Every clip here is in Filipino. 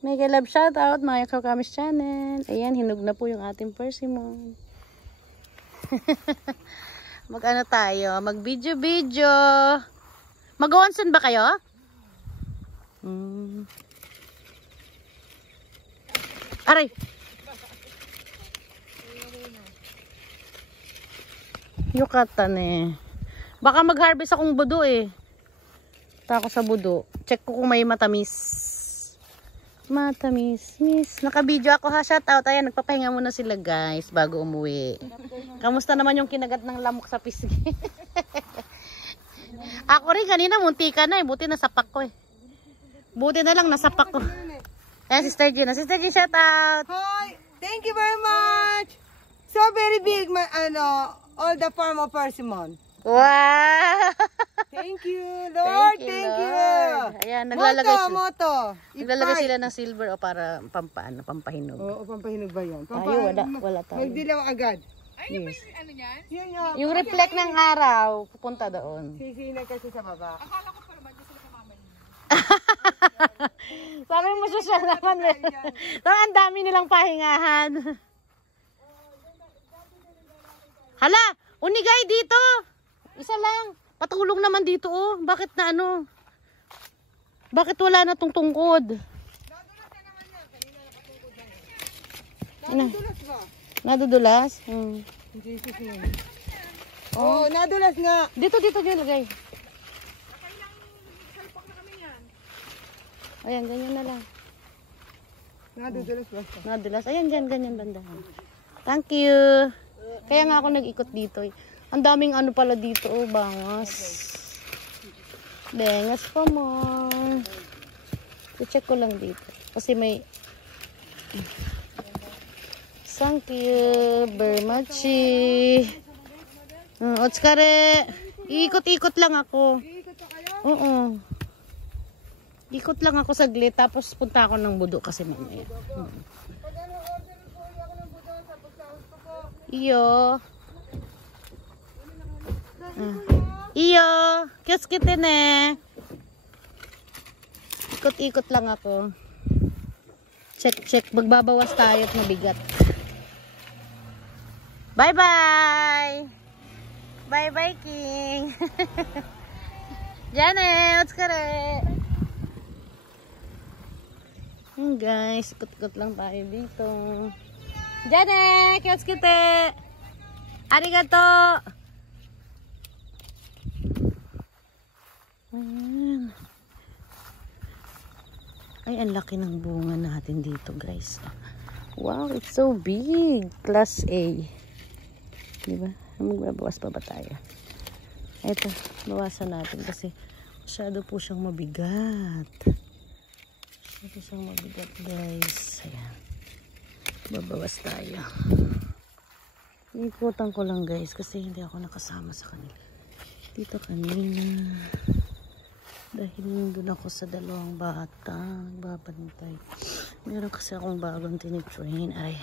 Mega love shoutout mga Kamis channel. Ayan, hinog na po yung ating persimmon. Mag-ano tayo? Mag-video-video. Mag-onsen ba kayo? Aray! Yukatan eh. Baka mag-harvest akong budo eh. Tako sa budo. Check ko kung may matamis. Matamis, miss. Naka-video ako ha. Shout out. Ayan, nagpapahinga muna sila guys bago umuwi. Kamusta naman yung kinagat ng lamok sa pisngi? Ako rin kanina muntika na eh. Buti nasapak ko eh. Buti na lang nasapak ko. Ayan, Sister Gina. Sister Gina, shout out. Hi! Thank you very much! So very big, all the farm of persimmon. Wow! Thank you, Lord. Thank you. Ayan, naglalagay sila. Moto. Naglalagay sila ng silver o para pampahinog. Oo, pampahinog ba yun? Tayo, wala tayo. Magdilaw agad. Yes. Ano yan? Yun yung, Yung reflect ng araw, pupunta doon. sisinag kasi sa baba. Akala ko pa naman, gusto na kamamay. Sabi mo siya naman. Ang dami nilang pahingahan. Hala, unigay dito. Isa lang. Patulong naman dito oh. Bakit na ano? Bakit wala na tong tungkod? Nadudulas ba? Nadudulas? Jesus name. Oh, nadulas nga. Dito nilagay. Ayan, ganyan na lang. Nadudulas ba? Nadulas. Ayan, ganyan banda. Thank you. Kaya nga ako nag-ikot dito. Ang daming ano pala dito, oh, bangas. Bengas pa man. I-check ko lang dito. Kasi may... Thank you very much. Otskare. Iikot-ikot lang ako. Iikot pa kayo? Oo. Ikot lang ako saglit. Tapos punta ako ng budo kasi mamaya. Pag ano, order po ako ng budo sa pagkakas ko po. Iyo. Iyo. Kiyos kita ne. Ikot-ikot lang ako. Check. Magbabawas tayo at mabigat. Bye-bye. Bye-bye, King. Janet, otskare. Guys, ikot-ikot lang tayo dito. Janet, kiyos kita. Arigato. Ayan. Ay, ang laki ng bunga natin dito, guys. Wow, it's so big. Class A. Diba? Magbabawas pa ba tayo? Ito, bawasan natin kasi masyado po siyang mabigat. Masyado siyang mabigat, guys. Ayan. Babawas tayo. Ikutan ko lang, guys, kasi hindi ako nakasama sa kanila. Dito kanina. Dahil nandun ako sa dalawang bata. Babantay. Meron kasi akong bagong tinitrain. Ay.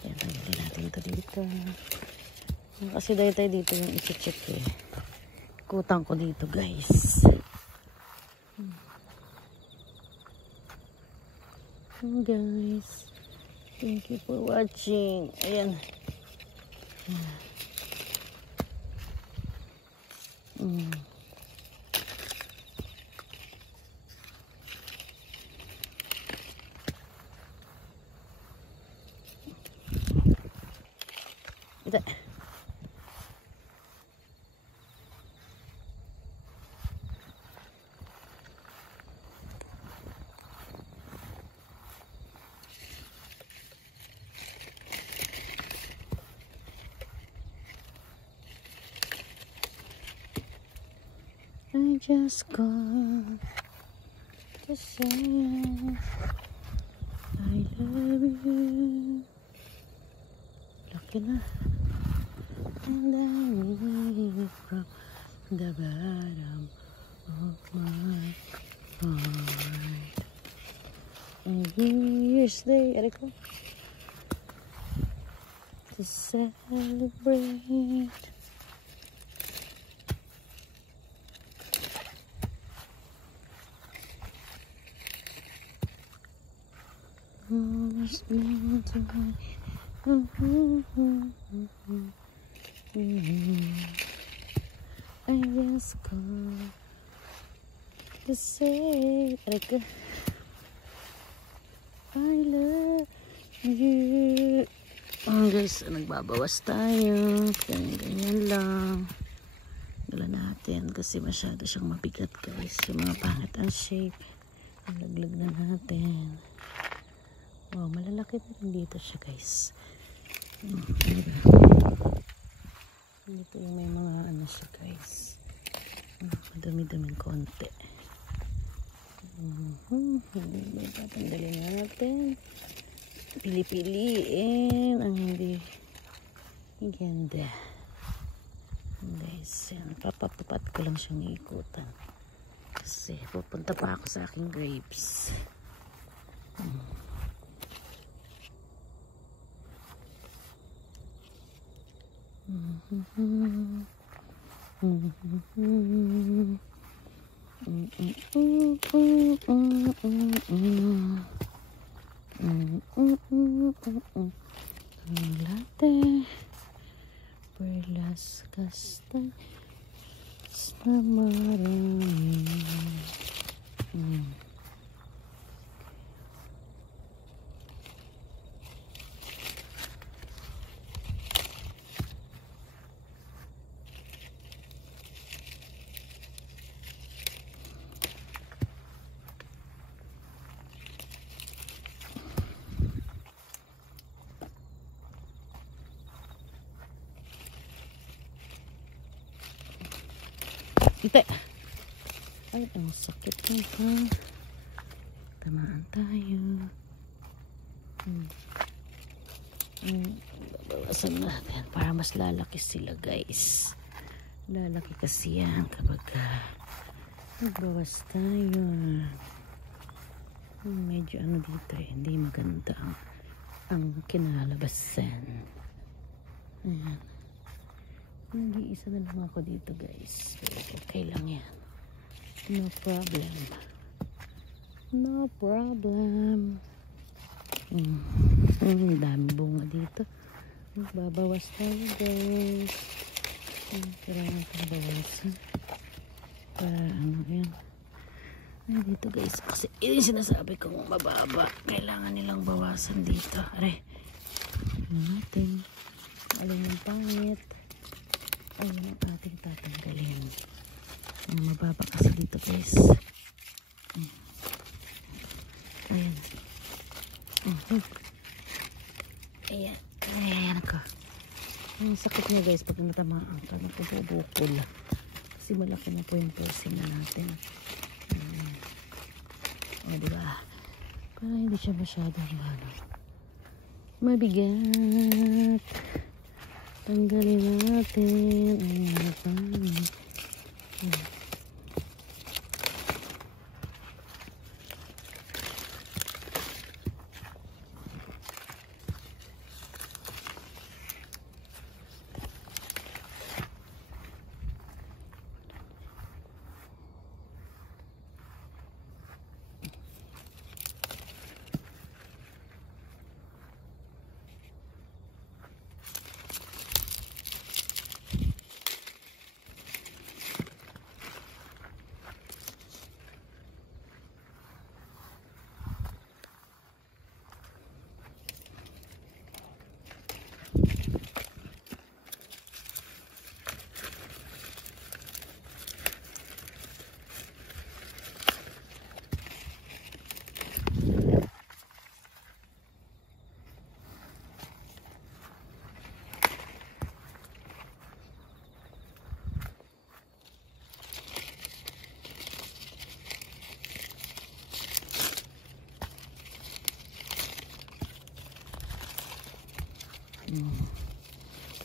Kaya tanggalin natin ito dito. Kasi dahil tayo dito yung isi-check eh. Ikutan ko dito, guys. Guys. Thank you for watching. Ayan. Ito. I just called to say I love you. Laki na. And I need from the bottom of my heart. And here's the article to celebrate. I just called to say I love you. Guys, nagbabawas tayo. Ganyan lang. Dala natin kasi masyado siyang mabigat guys. Yung mga pangit ang shape. Laglag na natin. Wow, malalaki na rin dito siya guys. Dito yung may mga ano siya guys. Madami-daming konti. Tatanggalin natin. Pili-piliin ang hindi ganda. Guys, yan. Papapapat ko lang siyang ikutan. Kasi pupunta pa ako sa aking grapes. Latte perlas kasta na marami. Tite. Ay, ang sakit nito. Tamaan tayo. Babawasan natin para mas lalaki sila guys. Lalaki kasi yan kapag nagbawas tayo. Medyo ano dito eh, hindi maganda ang kinalabasan. Ayan. Hindi isa na lang ako dito guys. Okay lang yan. No problem. No problem. Dami bunga dito. Babawas tayo guys. Kailangan kong bawasan. Para ano yan. Ay dito guys. Kasi sinasabi kong mababa. Kailangan nilang bawasan dito. Aray. Natin. Alin yung pangit. Ayun ang ating tatanggalin. Mababa kasi dito guys. Ayan. Ayan. Ayan ako. Ang sakit niya guys pag natamaan ka. Nagpupubukol. Kasi malaki na po yung piercing na natin. O diba? Para hindi siya masyadong mabigat. Tanggalin natin ang mga pangit.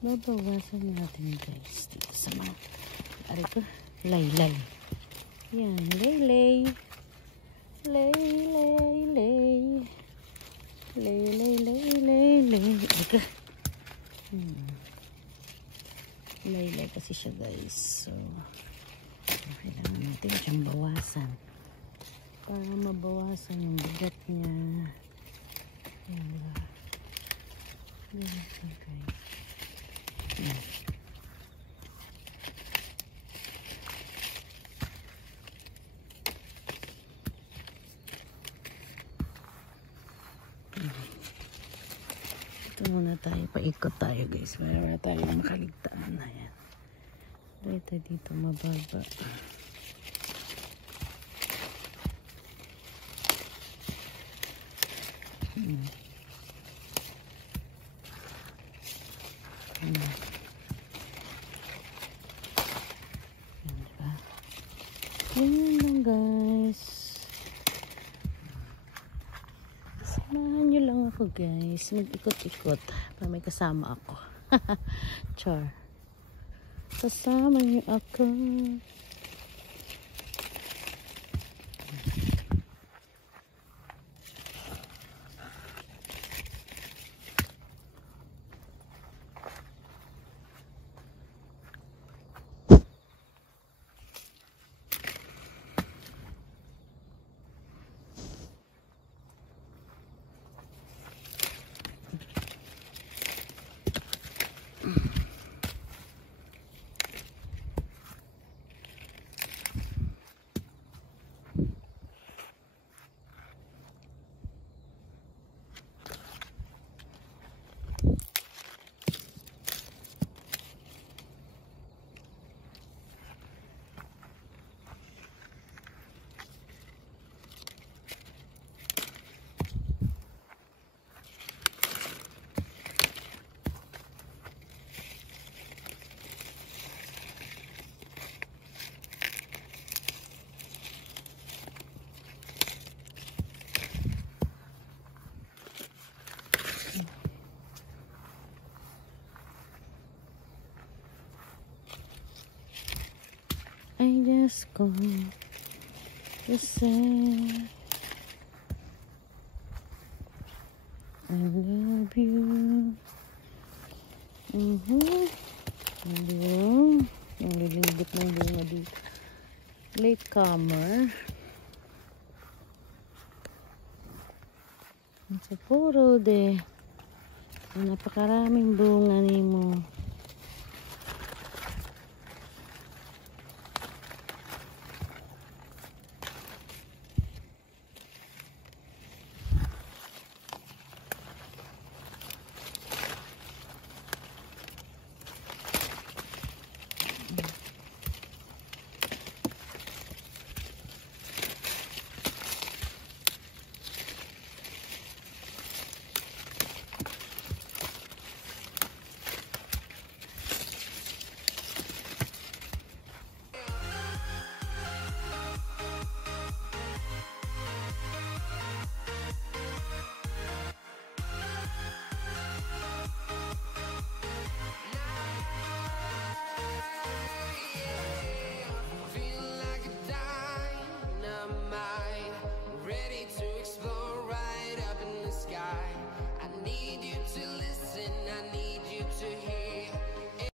Babawasan natin guys dito sa mga ari ko, laylay. Yan, laylay. Laylay. Ari ko. Laylay kasi siya guys. So, kailangan natin siyang bawasan. Para mabawasan yung bigat niya. Ayan, diba? Ayan, guys. Ayan. Ito muna tayo, paikot tayo guys. Meron na tayo makaligtaan na yan. Dito dito mababa. Yan lang guys. Samahan nyo lang ako guys. Mag-ikot-ikot. Para may kasama ako. Char. Kasama nyo ako. I just call to say I love you. Yung nililibot ng bunga dito. Late comer. Sa puro de. Napakaraming bunga ni mo.